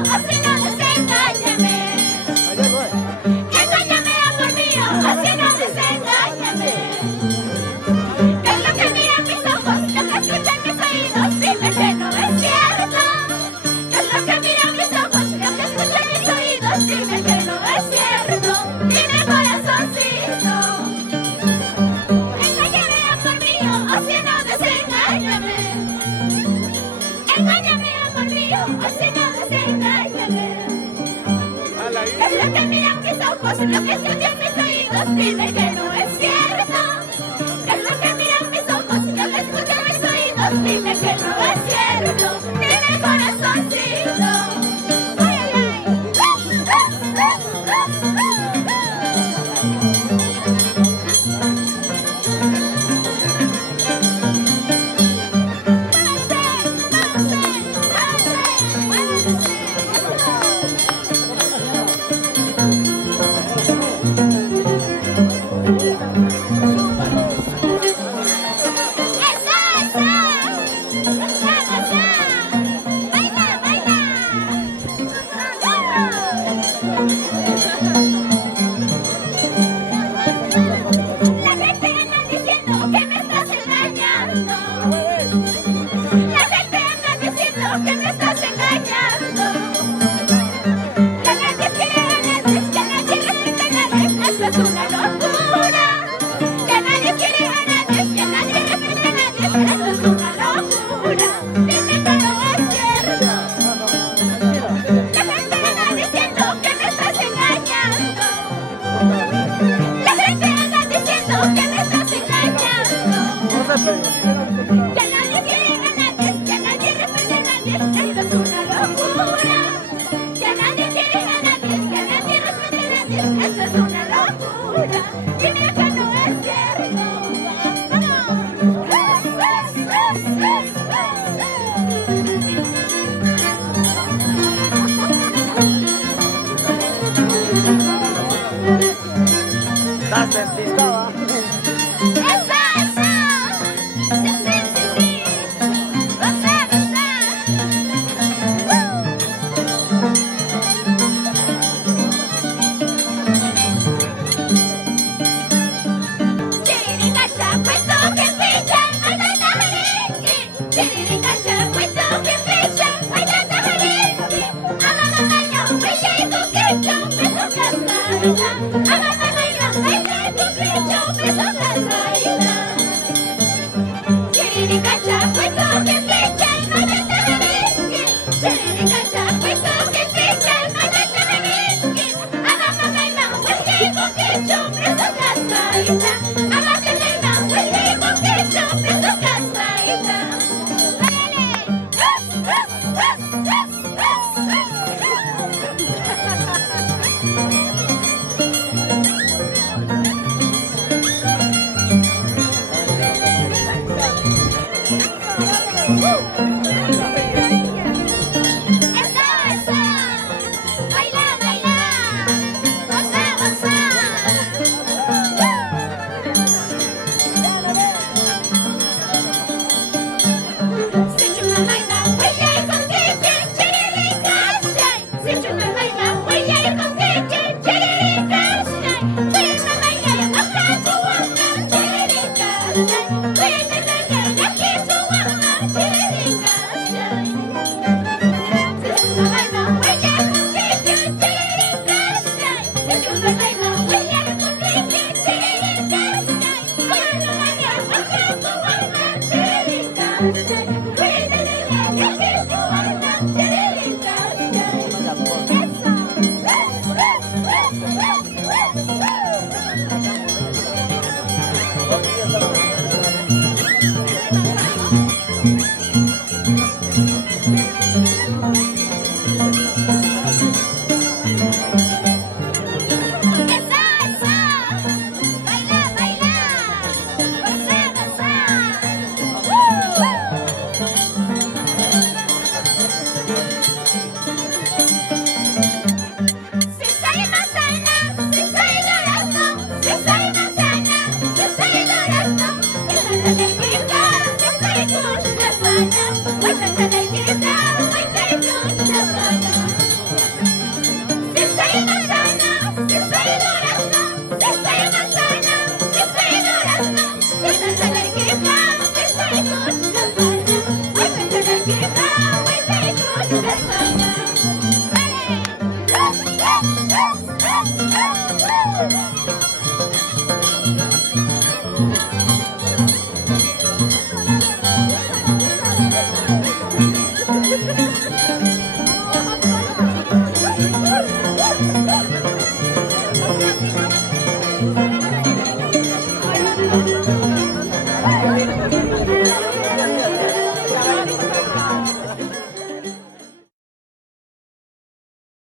o si no desengáñame. Engáñame, amor mío, o si no desengáñame. ¿Qué es lo que miran mis ojos? ¿Lo que escuchan mis oídos? Dime que no es cierto. ¿Qué es lo que miran mis ojos? ¿Lo que escuchan mis oídos? Dime que no es cierto. Dime, corazoncito. Engáñame, amor mío, o si no desengáñame. Engáñame, amor mío, o si no desengáñame. ¿Qué es lo que miran mis ojos? Lo que escuchan mis oídos, dime que no es cierto. ¿Qué es lo que miran mis ojos? Lo que escuchan mis oídos, dime que no es cierto. Dime, corazoncito. Ay, ay, ay. La gente anda diciendo que me estás engañando. La gente anda diciendo que me estás engañando. Que nadie quiere ganarles, que nadie respeta ganarles, esto es una locura. Que nadie quiere ganarles, que nadie respeta ganarles, esto es una locura. Dime que no es cierto. La gente anda diciendo que me estás engañando. La gente anda diciendo que me estás engañando. Que nadie quiere ganarles, que nadie respeta ganarles, esto es una locura. Que nadie quiere ganarles, que nadie respeta ganarles, esto es una locura. Dime que no es cierto. Estás despistada. ¡Esa! Sí, sí, sí, sí. Gozar, gozar. Chiriricacha, cuento que picha, hay tanta jeringue. Chiriricacha, cuento que picha, hay tanta jeringue. Amamamayo, baile con quecho, beso casaida. Amamamayo, baile con quecho, beso casaida. Chiriricacha, cuento que picha, hay tanta jeringue. Chiriricacha, cuento que picha, hay tanta jeringue. Amamamayo, baile con quecho, beso casaida. Amamamayo, baile con quecho, beso casaida. ¡Esa! ¡Baila, baila! ¡Goza, goza! Si chuma baila, baila con queche, chiriricacha. Si chuma baila, baila con queche, chiriricacha. Chuma baila, baja tu wanga, chiriricacha. Baila, baila, baja tu wanga, chiriricacha. Si chuma baila, baila con queche, chiriricacha. Si chuma baila, baila con queche, chiriricacha. Baila, baila, baja tu wanga, chiriricacha. Baila, baila, baja tu wanga, chiriricacha. ¡Esa! ¡Baila, baila! ¡Goza, goza! Si soy manzana, si soy durazno, si soy manzana, si soy durazno, si soy alegría, si soy tu chavana, si soy alegría, si soy tu chavana. Thank you.